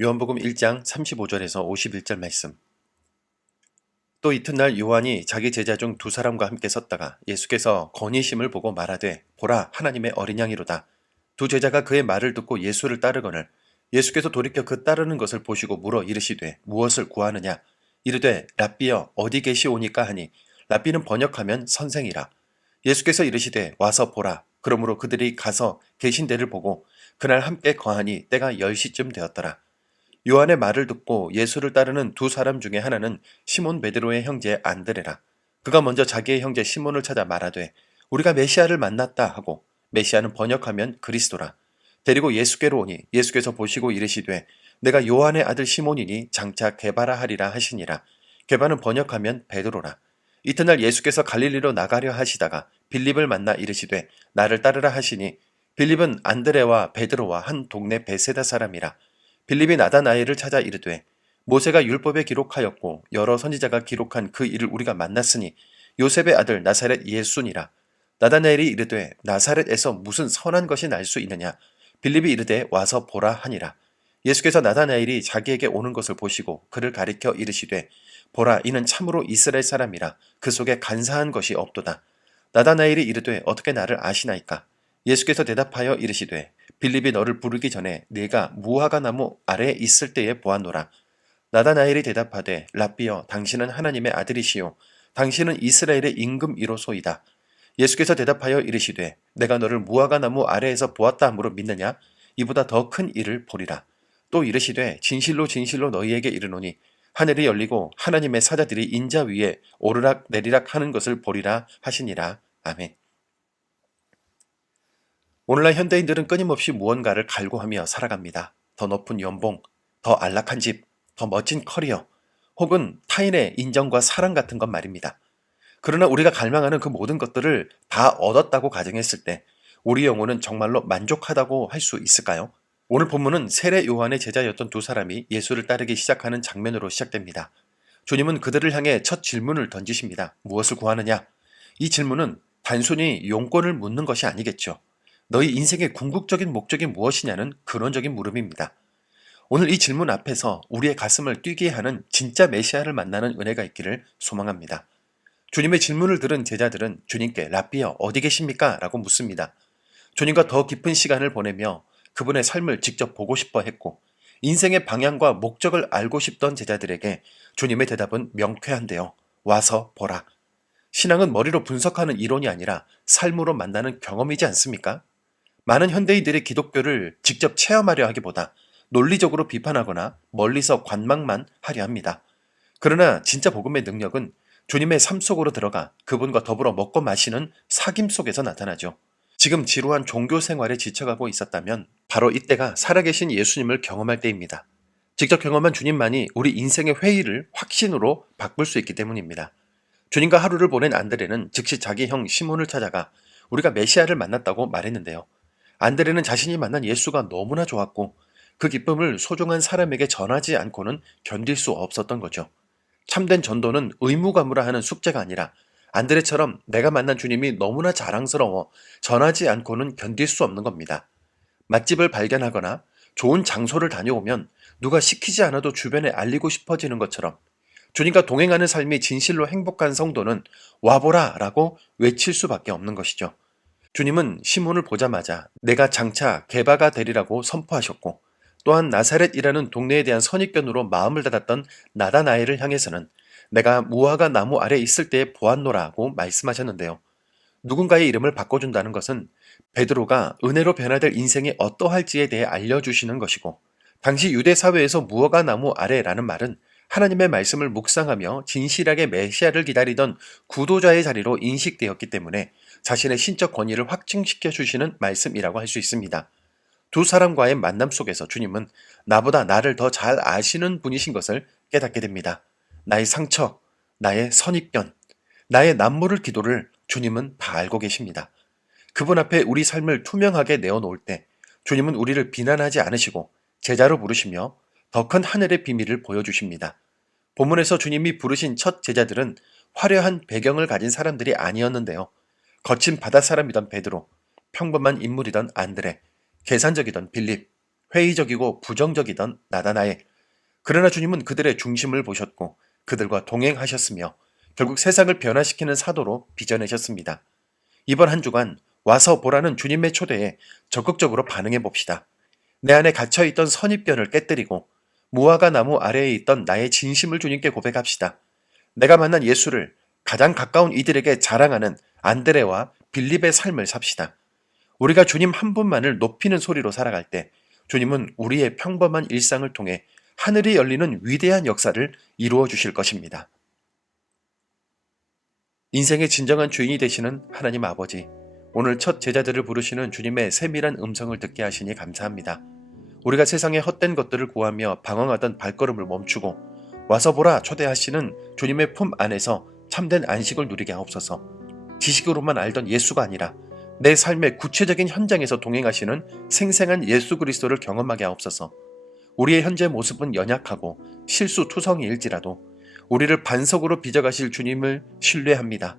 요한복음 1장 35절에서 51절 말씀. 또 이튿날 요한이 자기 제자 중 두 사람과 함께 섰다가 예수께서 건의심을 보고 말하되 보라 하나님의 어린 양이로다. 두 제자가 그의 말을 듣고 예수를 따르거늘 예수께서 돌이켜 그 따르는 것을 보시고 물어 이르시되 무엇을 구하느냐. 이르되 랍비여 어디 계시오니까 하니 랍비는 번역하면 선생이라. 예수께서 이르시되 와서 보라. 그러므로 그들이 가서 계신 데를 보고 그날 함께 거하니 때가 10시쯤 되었더라. 요한의 말을 듣고 예수를 따르는 두 사람 중에 하나는 시몬 베드로의 형제 안드레라. 그가 먼저 자기의 형제 시몬을 찾아 말하되 우리가 메시아를 만났다 하고, 메시아는 번역하면 그리스도라. 데리고 예수께로 오니 예수께서 보시고 이르시되 내가 요한의 아들 시몬이니 장차 게바라 하리라 하시니라. 게바는 번역하면 베드로라. 이튿날 예수께서 갈릴리로 나가려 하시다가 빌립을 만나 이르시되 나를 따르라 하시니, 빌립은 안드레와 베드로와 한 동네 베세다 사람이라. 빌립이 나다나엘을 찾아 이르되 모세가 율법에 기록하였고 여러 선지자가 기록한 그 일을 우리가 만났으니 요셉의 아들 나사렛 예수니라. 나다나엘이 이르되 나사렛에서 무슨 선한 것이 날 수 있느냐. 빌립이 이르되 와서 보라 하니라. 예수께서 나다나엘이 자기에게 오는 것을 보시고 그를 가리켜 이르시되 보라 이는 참으로 이스라엘 사람이라. 그 속에 간사한 것이 없도다. 나다나엘이 이르되 어떻게 나를 아시나이까. 예수께서 대답하여 이르시되 빌립이 너를 부르기 전에 네가 무화과 나무 아래에 있을 때에 보았노라. 나다나엘이 대답하되 랍비여 당신은 하나님의 아들이시요 당신은 이스라엘의 임금이로소이다. 예수께서 대답하여 이르시되 내가 너를 무화과 나무 아래에서 보았다 함으로 믿느냐. 이보다 더 큰 일을 보리라. 또 이르시되 진실로 진실로 너희에게 이르노니 하늘이 열리고 하나님의 사자들이 인자 위에 오르락 내리락 하는 것을 보리라 하시니라. 아멘. 오늘날 현대인들은 끊임없이 무언가를 갈구하며 살아갑니다. 더 높은 연봉, 더 안락한 집, 더 멋진 커리어, 혹은 타인의 인정과 사랑 같은 것 말입니다. 그러나 우리가 갈망하는 그 모든 것들을 다 얻었다고 가정했을 때 우리 영혼은 정말로 만족하다고 할 수 있을까요? 오늘 본문은 세례 요한의 제자였던 두 사람이 예수를 따르기 시작하는 장면으로 시작됩니다. 주님은 그들을 향해 첫 질문을 던지십니다. 무엇을 구하느냐? 이 질문은 단순히 용건을 묻는 것이 아니겠죠. 너희 인생의 궁극적인 목적이 무엇이냐는 근원적인 물음입니다. 오늘 이 질문 앞에서 우리의 가슴을 뛰게 하는 진짜 메시아를 만나는 은혜가 있기를 소망합니다. 주님의 질문을 들은 제자들은 주님께 랍비여 어디 계십니까? 라고 묻습니다. 주님과 더 깊은 시간을 보내며 그분의 삶을 직접 보고 싶어 했고, 인생의 방향과 목적을 알고 싶던 제자들에게 주님의 대답은 명쾌한데요. 와서 보라. 신앙은 머리로 분석하는 이론이 아니라 삶으로 만나는 경험이지 않습니까? 많은 현대인들이 기독교를 직접 체험하려 하기보다 논리적으로 비판하거나 멀리서 관망만 하려 합니다. 그러나 진짜 복음의 능력은 주님의 삶 속으로 들어가 그분과 더불어 먹고 마시는 사귐 속에서 나타나죠. 지금 지루한 종교 생활에 지쳐가고 있었다면 바로 이때가 살아계신 예수님을 경험할 때입니다. 직접 경험한 주님만이 우리 인생의 회의를 확신으로 바꿀 수 있기 때문입니다. 주님과 하루를 보낸 안드레는 즉시 자기 형 시몬을 찾아가 우리가 메시아를 만났다고 말했는데요. 안드레는 자신이 만난 예수가 너무나 좋았고 그 기쁨을 소중한 사람에게 전하지 않고는 견딜 수 없었던 거죠. 참된 전도는 의무감으로 하는 숙제가 아니라 안드레처럼 내가 만난 주님이 너무나 자랑스러워 전하지 않고는 견딜 수 없는 겁니다. 맛집을 발견하거나 좋은 장소를 다녀오면 누가 시키지 않아도 주변에 알리고 싶어지는 것처럼 주님과 동행하는 삶이 진실로 행복한 성도는 와보라 라고 외칠 수밖에 없는 것이죠. 주님은 시몬을 보자마자 내가 장차 게바가 되리라고 선포하셨고, 또한 나사렛이라는 동네에 대한 선입견으로 마음을 닫았던 나다나엘을 향해서는 내가 무화과 나무 아래 있을 때에 보았노라고 말씀하셨는데요. 누군가의 이름을 바꿔준다는 것은 베드로가 은혜로 변화될 인생이 어떠할지에 대해 알려주시는 것이고, 당시 유대 사회에서 무화과 나무 아래라는 말은 하나님의 말씀을 묵상하며 진실하게 메시아를 기다리던 구도자의 자리로 인식되었기 때문에 자신의 신적 권위를 확증시켜 주시는 말씀이라고 할 수 있습니다. 두 사람과의 만남 속에서 주님은 나보다 나를 더 잘 아시는 분이신 것을 깨닫게 됩니다. 나의 상처, 나의 선입견, 나의 남모를 기도를 주님은 다 알고 계십니다. 그분 앞에 우리 삶을 투명하게 내어놓을 때 주님은 우리를 비난하지 않으시고 제자로 부르시며 더 큰 하늘의 비밀을 보여주십니다. 본문에서 주님이 부르신 첫 제자들은 화려한 배경을 가진 사람들이 아니었는데요. 거친 바다 사람이던 베드로, 평범한 인물이던 안드레, 계산적이던 빌립, 회의적이고 부정적이던 나다나엘. 그러나 주님은 그들의 중심을 보셨고 그들과 동행하셨으며 결국 세상을 변화시키는 사도로 빚어내셨습니다. 이번 한 주간 와서 보라는 주님의 초대에 적극적으로 반응해 봅시다. 내 안에 갇혀있던 선입견을 깨뜨리고 무화과 나무 아래에 있던 나의 진심을 주님께 고백합시다. 내가 만난 예수를 가장 가까운 이들에게 자랑하는 안드레와 빌립의 삶을 삽시다. 우리가 주님 한 분만을 높이는 소리로 살아갈 때 주님은 우리의 평범한 일상을 통해 하늘이 열리는 위대한 역사를 이루어 주실 것입니다. 인생의 진정한 주인이 되시는 하나님 아버지, 오늘 첫 제자들을 부르시는 주님의 세밀한 음성을 듣게 하시니 감사합니다. 우리가 세상의 헛된 것들을 구하며 방황하던 발걸음을 멈추고 와서 보라 초대하시는 주님의 품 안에서 참된 안식을 누리게 하옵소서. 지식으로만 알던 예수가 아니라 내 삶의 구체적인 현장에서 동행하시는 생생한 예수 그리스도를 경험하게 하옵소서. 우리의 현재 모습은 연약하고 실수투성이일지라도 우리를 반석으로 빚어가실 주님을 신뢰합니다.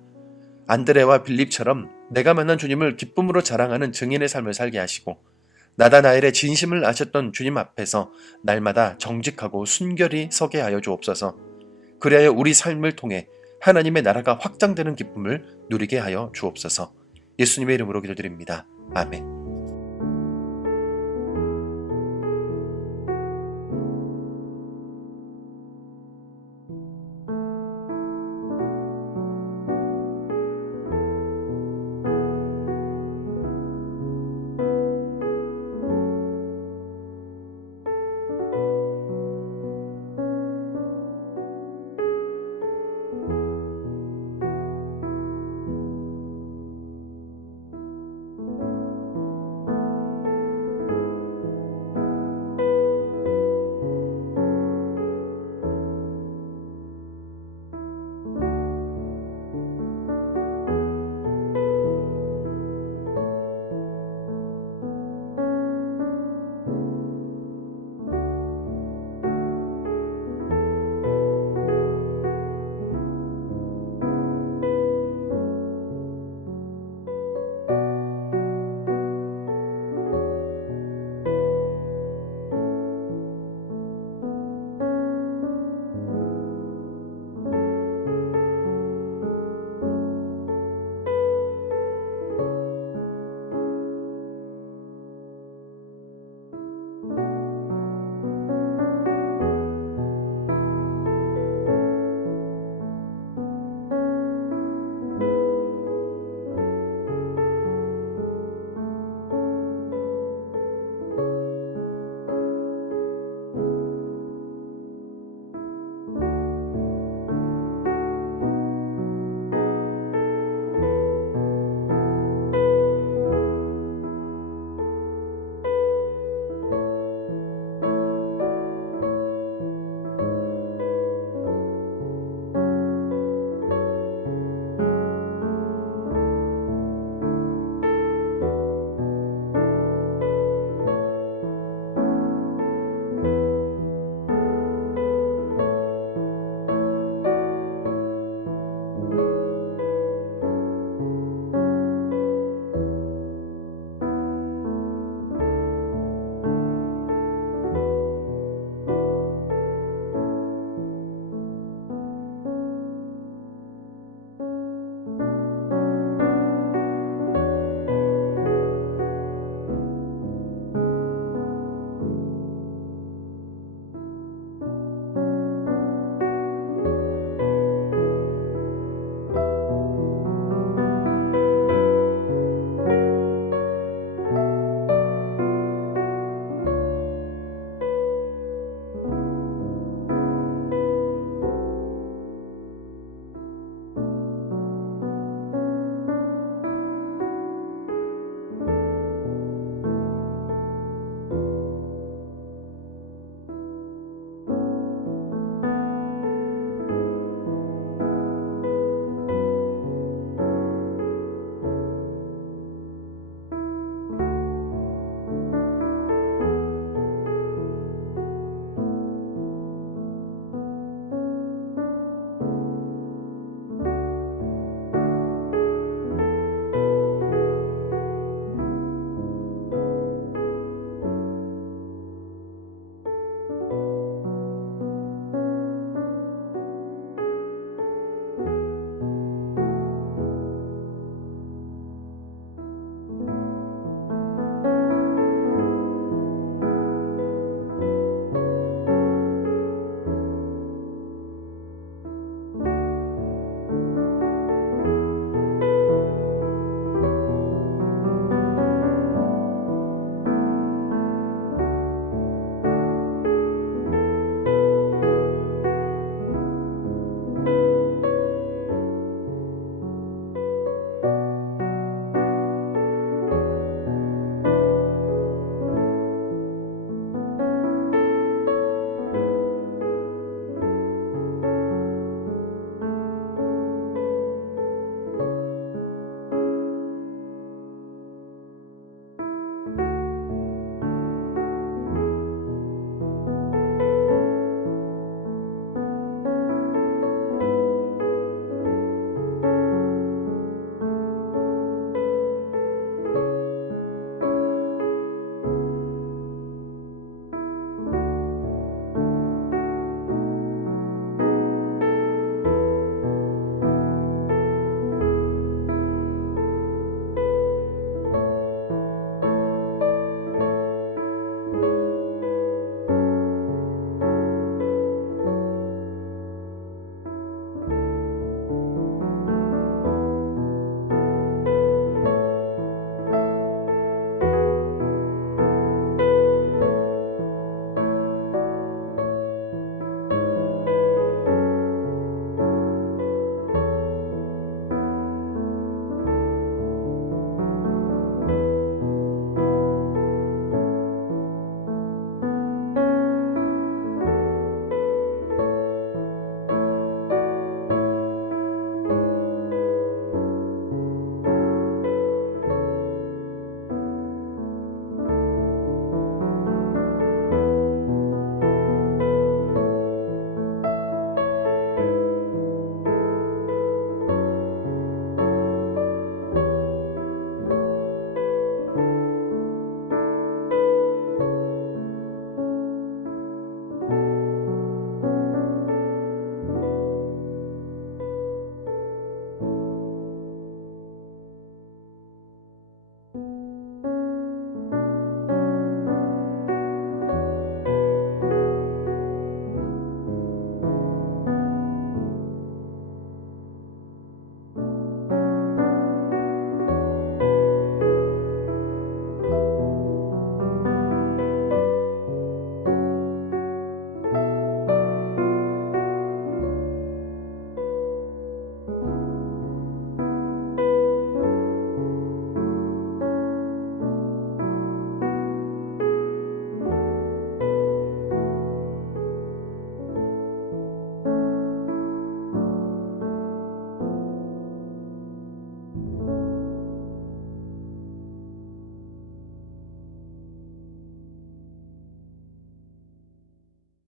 안드레와 빌립처럼 내가 만난 주님을 기쁨으로 자랑하는 증인의 삶을 살게 하시고 나다나엘의 진심을 아셨던 주님 앞에서 날마다 정직하고 순결히 서게 하여 주옵소서. 그리하여 우리 삶을 통해 하나님의 나라가 확장되는 기쁨을 누리게 하여 주옵소서. 예수님의 이름으로 기도드립니다. 아멘.